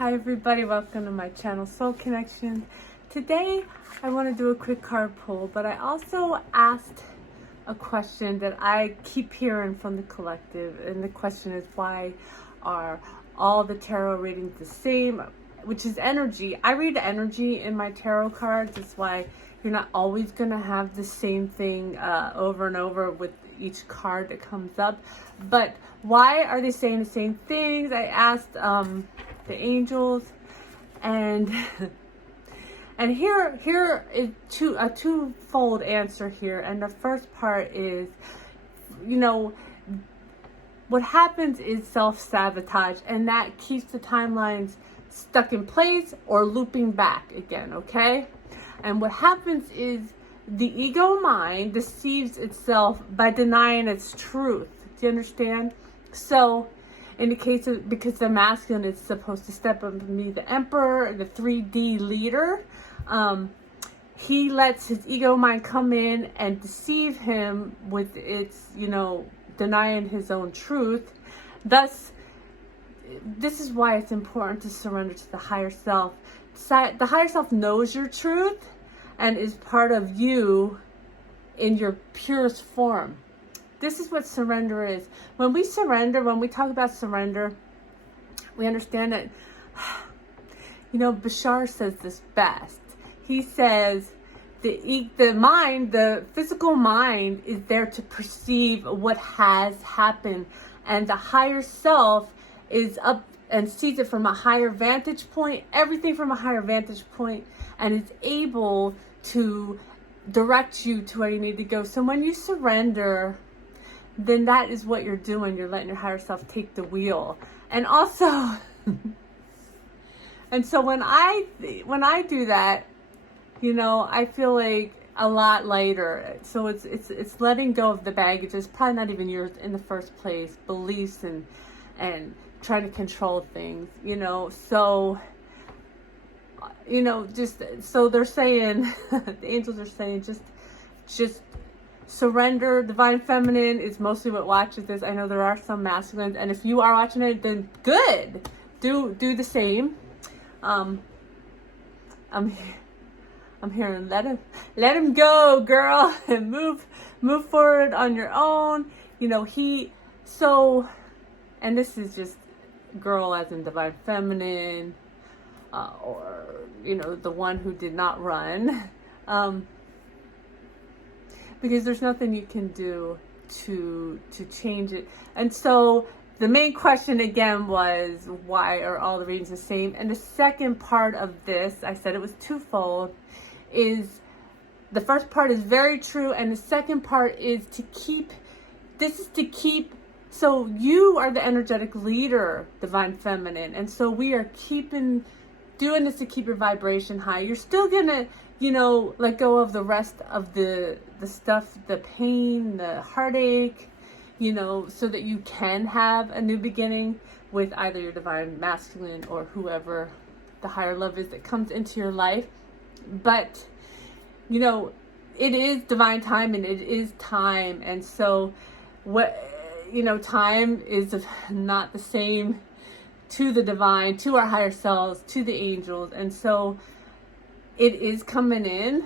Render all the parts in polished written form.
Hi everybody, welcome to my channel Soul Connections. Today I want to do a quick card pull, but I also asked a question that I keep hearing from the collective, and the question is, why are all the tarot readings the same? Which is energy. I read energy in my tarot cards. That's why you're not always going to have the same thing over and over with each card that comes up. But why are they saying the same things? I asked the angels, and and here is a twofold answer here. And the first part is, what happens is self-sabotage, and that keeps the timelines stuck in place or looping back again, okay? And what happens is the ego mind deceives itself by denying its truth. Do you understand? So in the case of, because the masculine is supposed to step up and be the emperor, the 3D leader, he lets his ego mind come in and deceive him with its, denying his own truth. Thus, this is why it's important to surrender to the higher self. The higher self knows your truth and is part of you in your purest form. This is what surrender is. When we surrender, when we talk about surrender, we understand that, Bashar says this best. He says, the mind, the physical mind, is there to perceive what has happened, and the higher self is up and sees it from a higher vantage point, everything from a higher vantage point, and is able to direct you to where you need to go. So when you surrender, then that is what you're doing. You're letting your higher self take the wheel. And also, and so when I do that, I feel like a lot lighter. So it's letting go of the baggage. It's probably not even yours in the first place, beliefs and trying to control things, so so they're saying, the angels are saying, just surrender. Divine feminine is mostly what watches this. I know there are some masculines, and if you are watching it, then good, do the same. I'm hearing, let him go, girl, and move forward on your own. And this is just girl as in divine feminine, or the one who did not run, because there's nothing you can do to change it. And so the main question again was, why are all the readings the same? And the second part of this, I said it was twofold, is the first part is very true, and the second part is to keep, so you are the energetic leader, divine feminine, and so we are doing this to keep your vibration high. You're still gonna, let go of the rest of the stuff, the pain, the heartache, so that you can have a new beginning with either your divine masculine or whoever the higher love is that comes into your life. But, it is divine time, and it is time. And so time is not the same to the divine, to our higher selves, to the angels. And so it is coming in,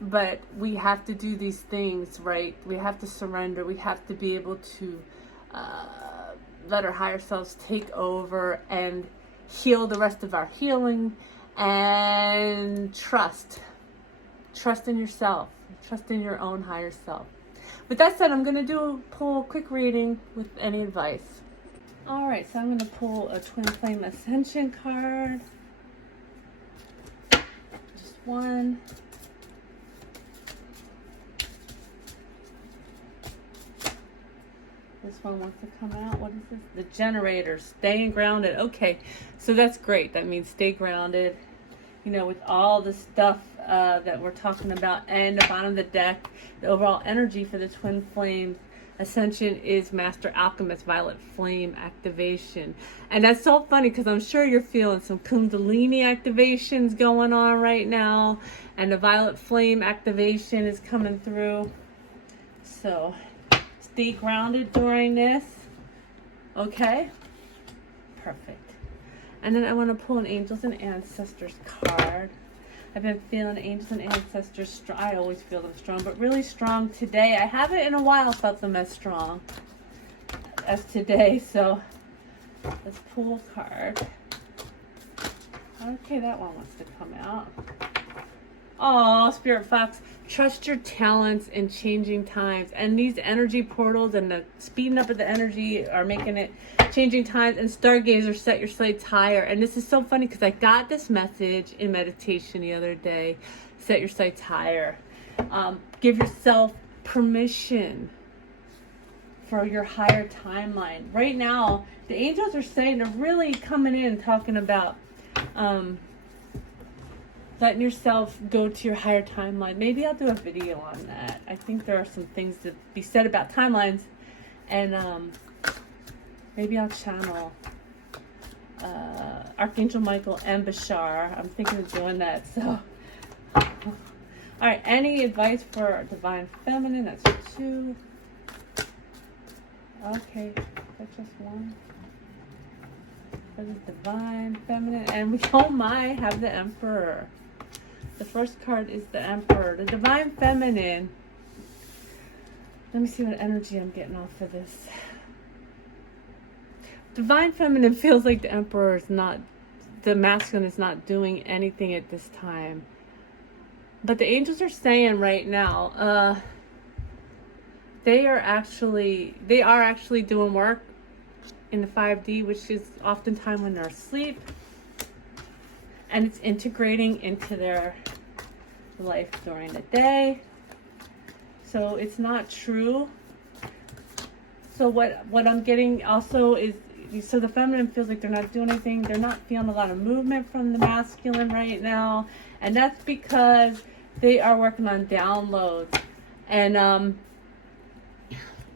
but we have to do these things, right? We have to surrender. We have to be able to let our higher selves take over and heal the rest of our healing, and trust in yourself, trust in your own higher self. With that said, I'm going to pull a quick reading with any advice. All right, so I'm going to pull a Twin Flame Ascension card. Just one. This one wants to come out. What is this? The Generator, staying grounded. Okay, so that's great. That means stay grounded, with all the stuff that we're talking about. And the bottom of the deck, the overall energy for the Twin Flames Ascension is Master Alchemist Violet Flame activation. And that's so funny, because I'm sure you're feeling some Kundalini activations going on right now, and the Violet Flame activation is coming through. So stay grounded during this. Okay, perfect. And then I want to pull an Angels and Ancestors card. I've been feeling Angels and Ancestors strong. I always feel them strong, but really strong today. I haven't in a while felt them as strong as today. So let's pull a card. Okay, that one wants to come out. Oh, Spirit Fox, trust your talents in changing times. And these energy portals and the speeding up of the energy are making it changing times. And Stargazer, set your sights higher. And this is so funny because I got this message in meditation the other day. Set your sights higher. Give yourself permission for your higher timeline. Right now, the angels are saying they're really coming in talking about letting yourself go to your higher timeline. Maybe I'll do a video on that. I think there are some things to be said about timelines, and maybe I'll channel Archangel Michael and Bashar. I'm thinking of doing that. So, all right. Any advice for Divine Feminine? That's 2. Okay, that's just 1. For the Divine Feminine, and we have the Emperor. The first card is the Emperor. The Divine Feminine. Let me see what energy I'm getting off of this. Divine Feminine feels like the Emperor is not, the masculine is not doing anything at this time. But the angels are saying right now, they are actually doing work in the 5D, which is oftentimes when they're asleep. And it's integrating into their life during the day. So it's not true. So what I'm getting also is, so the feminine feels like they're not doing anything. They're not feeling a lot of movement from the masculine right now. And that's because they are working on downloads. And I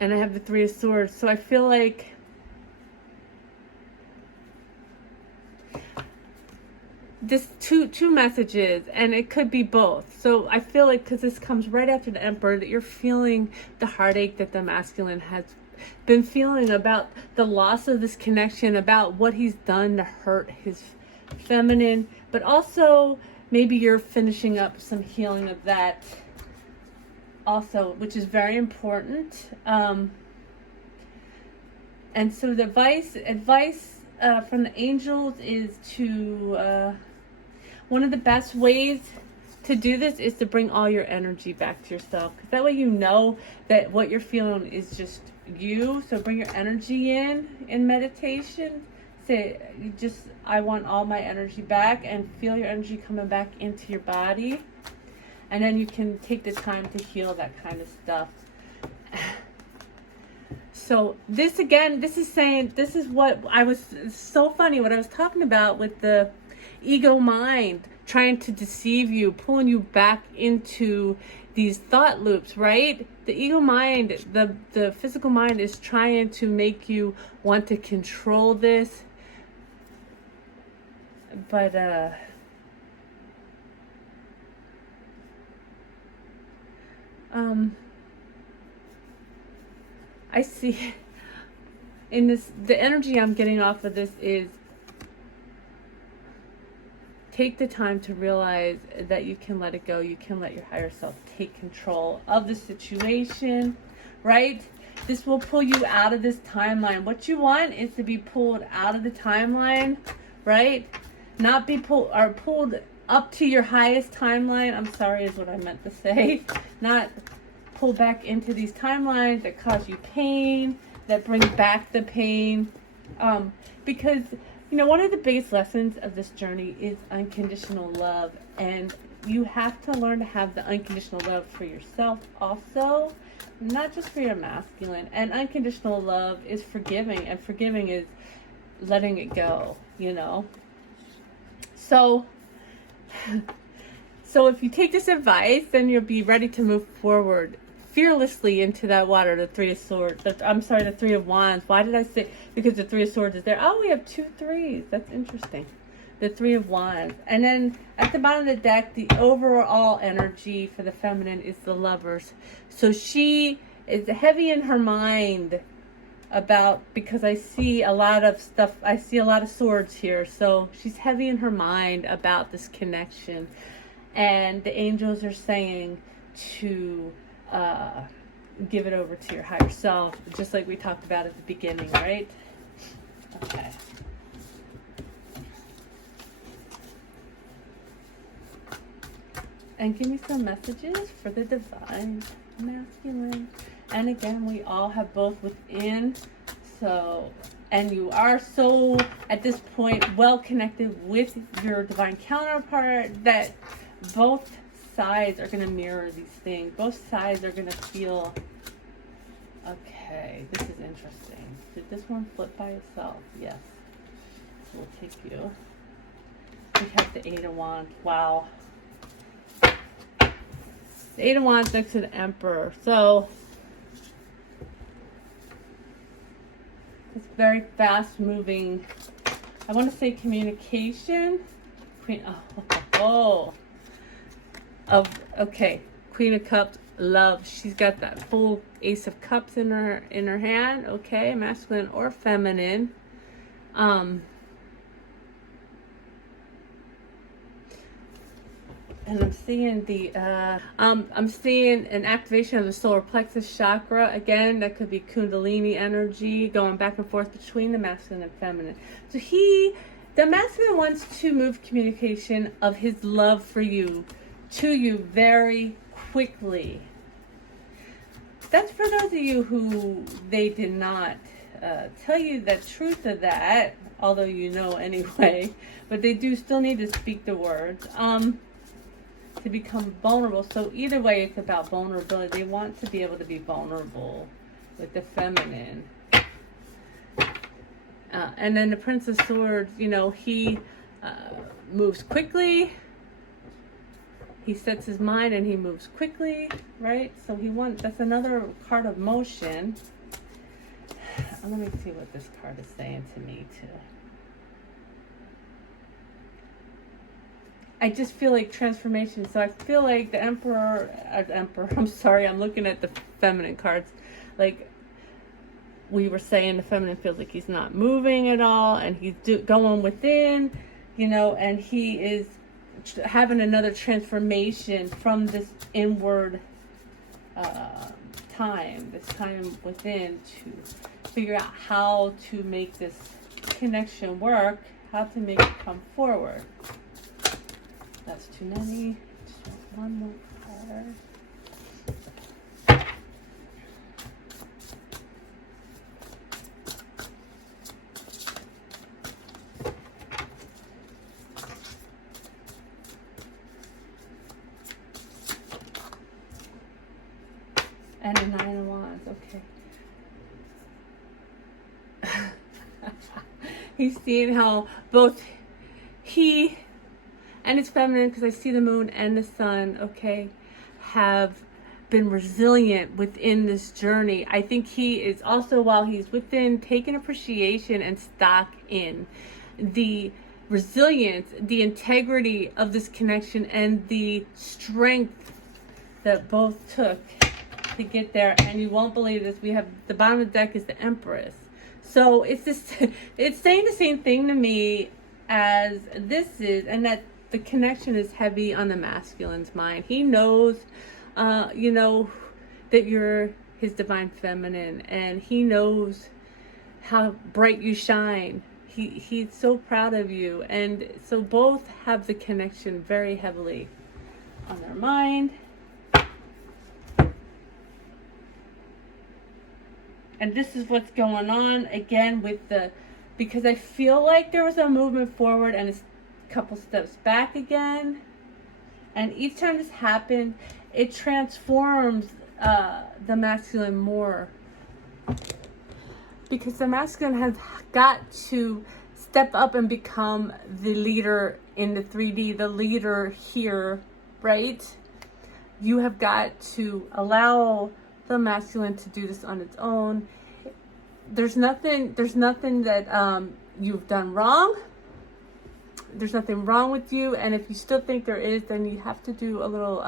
have the 3 of Swords. So I feel like this two messages, and it could be both. So I feel like, because this comes right after the Emperor, that you're feeling the heartache that the masculine has been feeling about the loss of this connection, about what he's done to hurt his feminine, but also maybe you're finishing up some healing of that also, which is very important. And so the advice from the angels is to one of the best ways to do this is to bring all your energy back to yourself, because that way you know that what you're feeling is just you. So bring your energy in meditation. Say, I want all my energy back, and feel your energy coming back into your body, and then you can take the time to heal that kind of stuff. So this is what I was, so funny what I was talking about with the ego mind trying to deceive you, pulling you back into these thought loops, right? The ego mind, the physical mind is trying to make you want to control this. But I see in this, the energy I'm getting off of this is, take the time to realize that you can let it go. You can let your higher self take control of the situation, right? This will pull you out of this timeline. What you want is to be pulled out of the timeline, right? Not be pulled up to your highest timeline. I'm sorry, is what I meant to say. Not pull back into these timelines that cause you pain, that bring back the pain. Because, you know, one of the biggest lessons of this journey is unconditional love. And you have to learn to have the unconditional love for yourself also, not just for your masculine. And unconditional love is forgiving, and forgiving is letting it go, you know. So if you take this advice, then you'll be ready to move forward fearlessly into that water. The 3 of Swords. The 3 of Wands. Why did I say? Because the 3 of Swords is there. Oh, we have 2 3s. That's interesting. The 3 of Wands. And then at the bottom of the deck, the overall energy for the feminine is the Lovers. So she is heavy in her mind about, because I see a lot of stuff, I see a lot of swords here, so she's heavy in her mind about this connection, and the angels are saying to give it over to your higher self, just like we talked about at the beginning, right? Okay. And give me some messages for the divine masculine. And again, we all have both within. So, and you are so, at this point, well connected with your divine counterpart that both sides are going to mirror these things. Both sides are going to feel, okay, this is interesting. Did this one flip by itself? Yes. So we'll take you. We have the Eight of Wands. Wow. The Eight of Wands next to the Emperor. So it's very fast moving. I want to say communication. Queen. Okay. Queen of Cups. Love. She's got that full Ace of Cups in her hand. Okay, masculine or feminine. And I'm seeing I'm seeing an activation of the solar plexus chakra. Again, that could be Kundalini energy going back and forth between the masculine and feminine. So the masculine wants to move communication of his love for you to you very quickly. That's for those of you who they did not tell you the truth of that, although you know anyway, but they do still need to speak the words. To become vulnerable. So either way, it's about vulnerability. They want to be able to be vulnerable with the feminine. And then the Prince of Swords, he moves quickly. He sets his mind and he moves quickly, right? So that's another card of motion. Let me see what this card is saying to me too. I just feel like transformation. So I feel like the Emperor, I'm sorry, I'm looking at the feminine cards. Like we were saying, the feminine feels like he's not moving at all, and he's going within, and he is having another transformation from this inward this time within, to figure out how to make this connection work, how to make it come forward. That's too many. Just want one more card. And a Nine of Wands. Okay. He's seeing how both he and it's feminine, because I see the moon and the sun, okay, have been resilient within this journey. I think he is also, while he's within, taking appreciation and stock in the resilience, the integrity of this connection, and the strength that both took to get there. And you won't believe this, we have the bottom of the deck is the Empress. So it's saying the same thing to me as this is, and that the connection is heavy on the masculine's mind. He knows, that you're his divine feminine, and he knows how bright you shine. He's so proud of you, and so both have the connection very heavily on their mind. And this is what's going on again because I feel like there was a movement forward and it's couple steps back again, and each time this happened, it transforms the masculine more, because the masculine has got to step up and become the leader in the 3D, the leader here, right? You have got to allow the masculine to do this on its own. There's nothing that you've done wrong. There's nothing wrong with you, and if you still think there is, then you have to do a little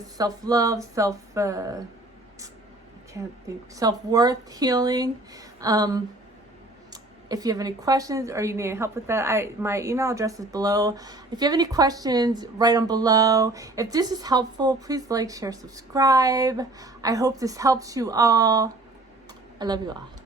self-love, can't think, self-worth healing. If you have any questions or you need help with that, my email address is below. If you have any questions, write them below. If this is helpful, please like, share, subscribe. I hope this helps you all. I love you all.